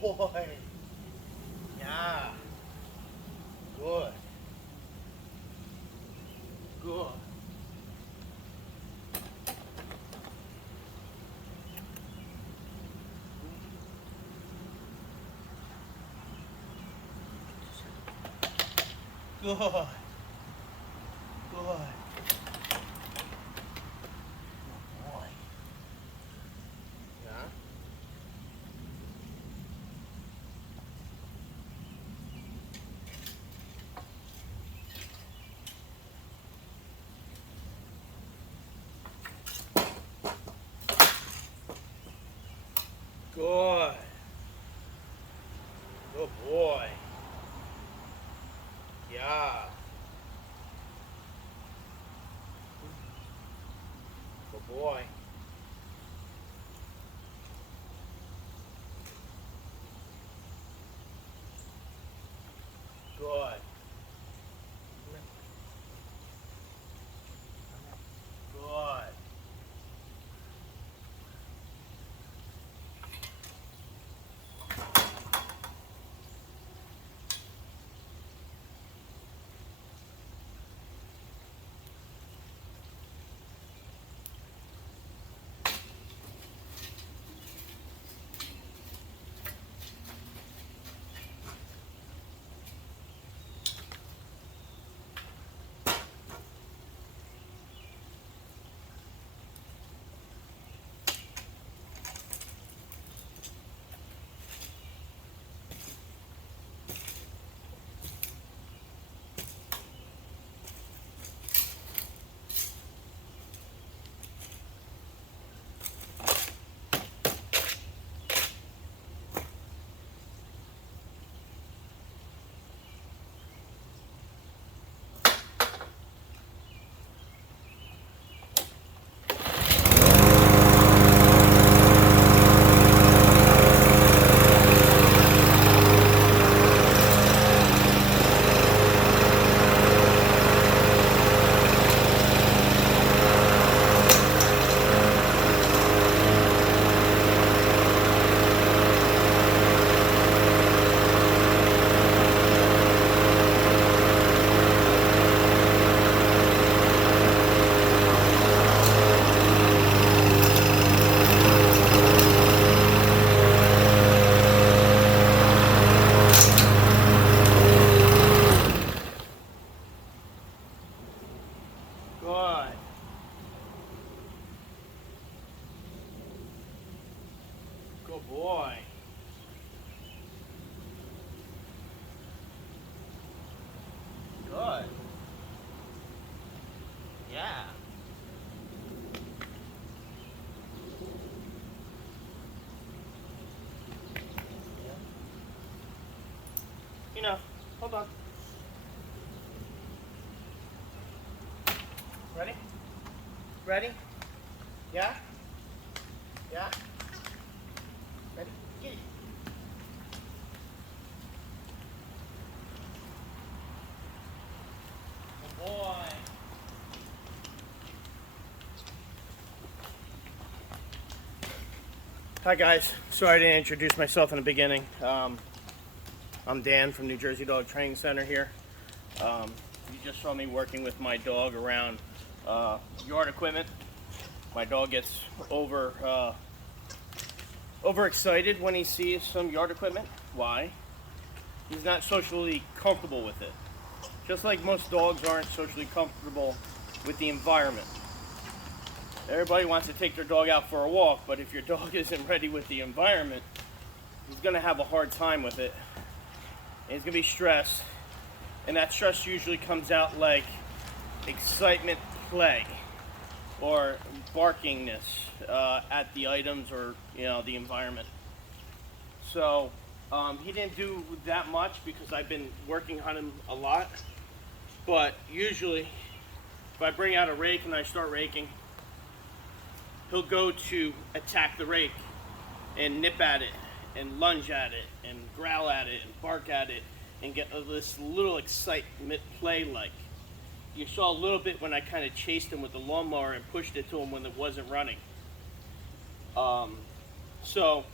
boy. Yeah. Good. Good. Good. Good. Boy. Yeah. Good. Good boy. Yeah. Good boy. Good. Good. Good. Good boy. Good. Yeah. Enough. Hold on. Ready? Ready? Yeah? Yeah? Ready? Get it. Good boy. Hi guys. Sorry I didn't introduce myself in the beginning. I'm Dan from New Jersey Dog Training Center here. You just saw me working with my dog around yard equipment. My dog gets overexcited when he sees some yard equipment. Why? He's not socially comfortable with it. Just like most dogs aren't socially comfortable with the environment. Everybody wants to take their dog out for a walk, but if your dog isn't ready with the environment, he's going to have a hard time with it. And he's going to be stressed. And that stress usually comes out like excitement play or barkingness at the items or the environment. So he didn't do that much because I've been working on him a lot. But usually if I bring out a rake and I start raking, he'll go to attack the rake and nip at it and lunge at it and growl at it and bark at it and get this little excitement play like. You saw a little bit when I kind of chased him with the lawnmower and pushed it to him when it wasn't running. So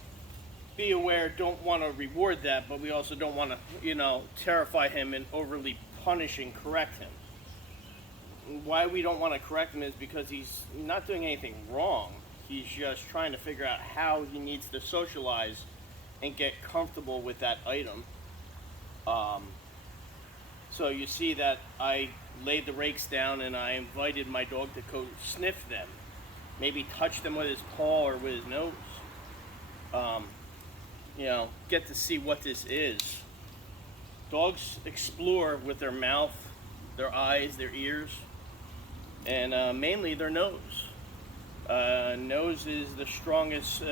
be aware, don't want to reward that, but we also don't want to, you know, terrify him and overly punish and correct him. Why we don't want to correct him is because he's not doing anything wrong. He's just trying to figure out how he needs to socialize and get comfortable with that item. So you see that I laid the rakes down and I invited my dog to go sniff them. Maybe touch them with his paw or with his nose. You know, get to see what this is. Dogs explore with their mouth, their eyes, their ears, and mainly their nose. Nose is the strongest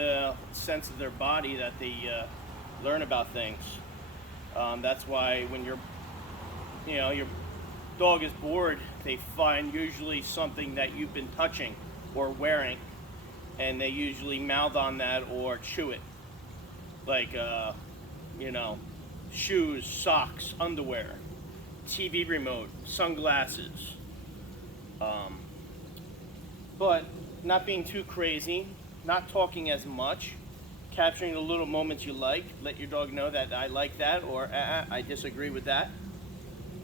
sense of their body that they learn about things. That's why when your dog is bored, they find usually something that you've been touching or wearing, and they usually mouth on that or chew it. Like, shoes, socks, underwear, TV remote, sunglasses. But not being too crazy, not talking as much, capturing the little moments you like. Let your dog know that I like that, or I disagree with that.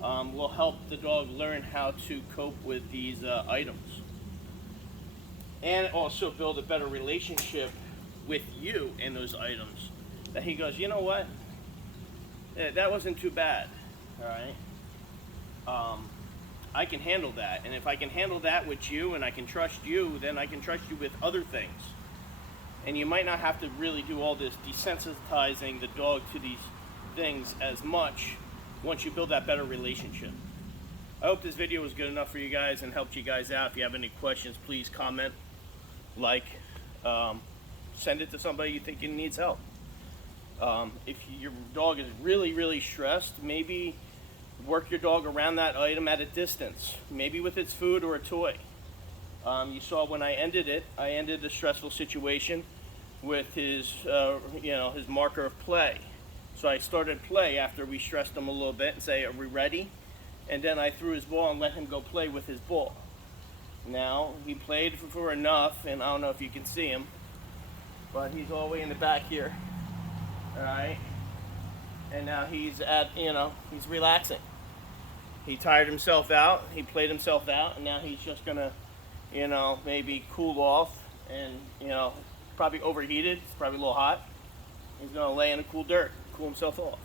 Will help the dog learn how to cope with these items. And also build a better relationship with you and those items. That he goes, you know what? That wasn't too bad, all right? I can handle that. And if I can handle that with you and I can trust you, then I can trust you with other things. And you might not have to really do all this desensitizing the dog to these things as much once you build that better relationship. I hope this video was good enough for you guys and helped you guys out. If you have any questions, please comment, like, send it to somebody you think needs help. If your dog is really, really stressed, maybe work your dog around that item at a distance, maybe with its food or a toy. You saw when I ended it, I ended the stressful situation with his, his marker of play. So I started play after we stressed him a little bit and say, are we ready? And then I threw his ball and let him go play with his ball. Now, he played for enough, and I don't know if you can see him, but he's all the way in the back here. All right? And now he's he's relaxing. He tired himself out, he played himself out, and now he's just gonna, maybe cool off and, probably overheated, it's probably a little hot. He's gonna lay in the cool dirt, cool himself off.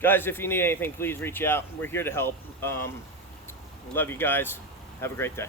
Guys, if you need anything, please reach out. We're here to help. Love you guys. Have a great day.